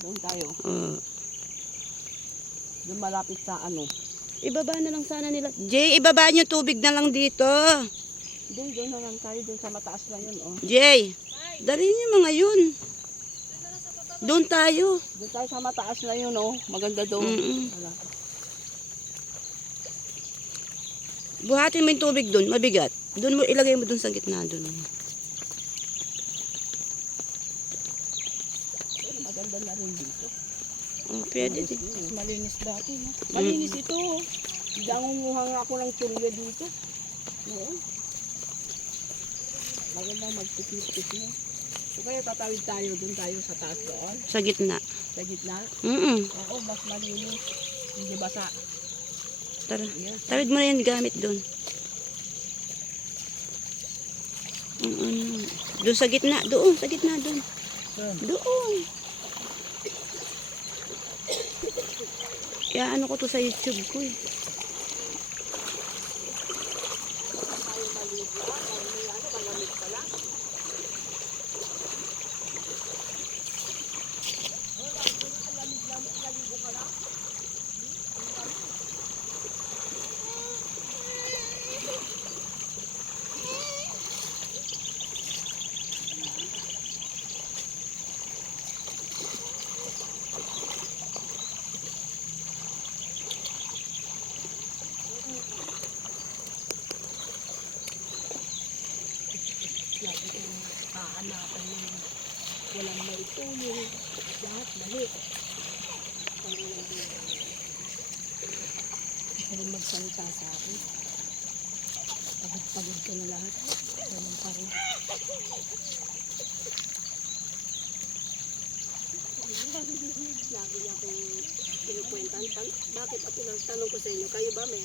Doon tayo. Oh. Doon malapit sa ano. Ibaba na lang sana nila. Jay, ibaba niyo tubig na lang dito. Hindi, doon na lang tayo. Doon sa mataas na yun. Oh. Jay, dali niyo mga yun. Doon tayo. Doon tayo sa mataas na yun. Oh. Maganda doon. Wala. Buhatin mo yung tubig doon, mabigat. Doon mo, ilagay mo doon sa gitna doon. Maganda na rin dito. Oh, pwede din. Malinis dati. No? Malinis ito. Nangunguha nga ako ng tulya dito. Oo. Maganda magpipit-pit mo. So kaya tatawid tayo. Doon tayo sa taas doon. Sa gitna. Sa gitna. Oo, mas malinis. Hindi basa. Tara. Yeah. Tawid mo na yan gamit doon. Doon sa gitna. Doon, sa gitna doon. Doon. Kaya ano ko to sa YouTube ko eh. Kaanapan yung walang maitulong. Lahat mali. Ito rin magsalita sa akin. Pagod ka na lahat. Ganun pa rin. Lagi niya akong pinukwentan. Bakit ako nagtanong ko sa inyo? Kayo ba may